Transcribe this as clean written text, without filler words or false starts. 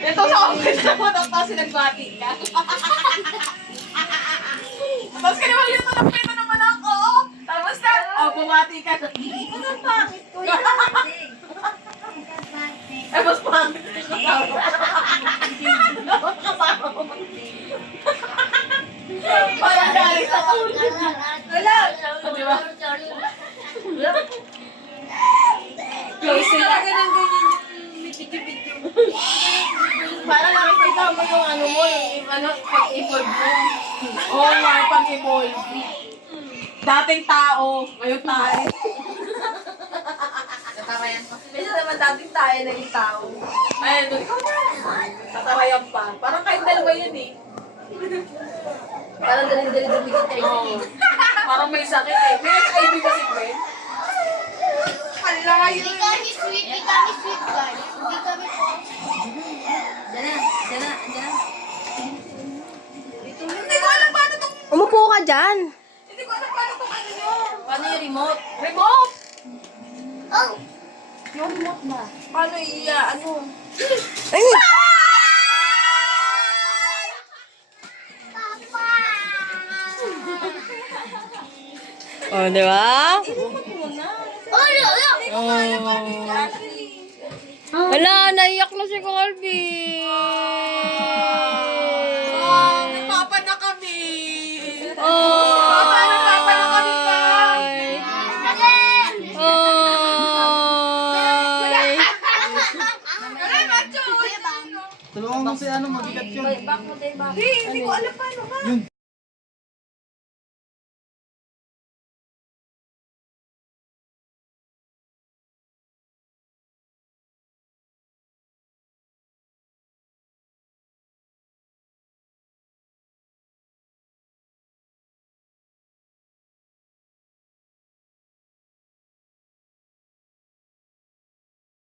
Ito sa office na mo, tapos sinagbati ka. Tapos ka naman luto ng pito ng manok, oo. Tapos na, bumati ka. Ang pangit ko yun. Tapos pangit ka kasama. Kasama mo. Parang galing sa ulo. Wala. Di ba? Closing. Ganun yung video-video. Para nakikita mo yung ano mo, yung pag-evolve mo. Oo nga, pag-evolve. Dating tao, ngayon tayo. Natarayan pa. Minsan naman dating tayo naging tao. Ayun, doon ikaw na. Tatarayan pa. Parang kayong dalawa yun eh. Parang dali-dali dumikit kayo. Oo. Parang may sakit eh. May HIV kasi ba eh? Alayo. Hindi kami sweet guys. Hindi kami po. Diyan na. Hindi ko alam paano itong... Umupo ka dyan. Hindi ko alam paano itong ano yun. Paano yung remote? Remote! Oh! Yung remote ba? Paano ano? Ay! Papa! Oh, di ba? Oh, look! Wala, naiyak na si Colby. Papa na kami! Oh, Papa na kami pa! Ay. Aray, macho! Tulungan mo si ano, mabigat yun. Back mo tayo, back. Hindi ko alam paano nga. Yun.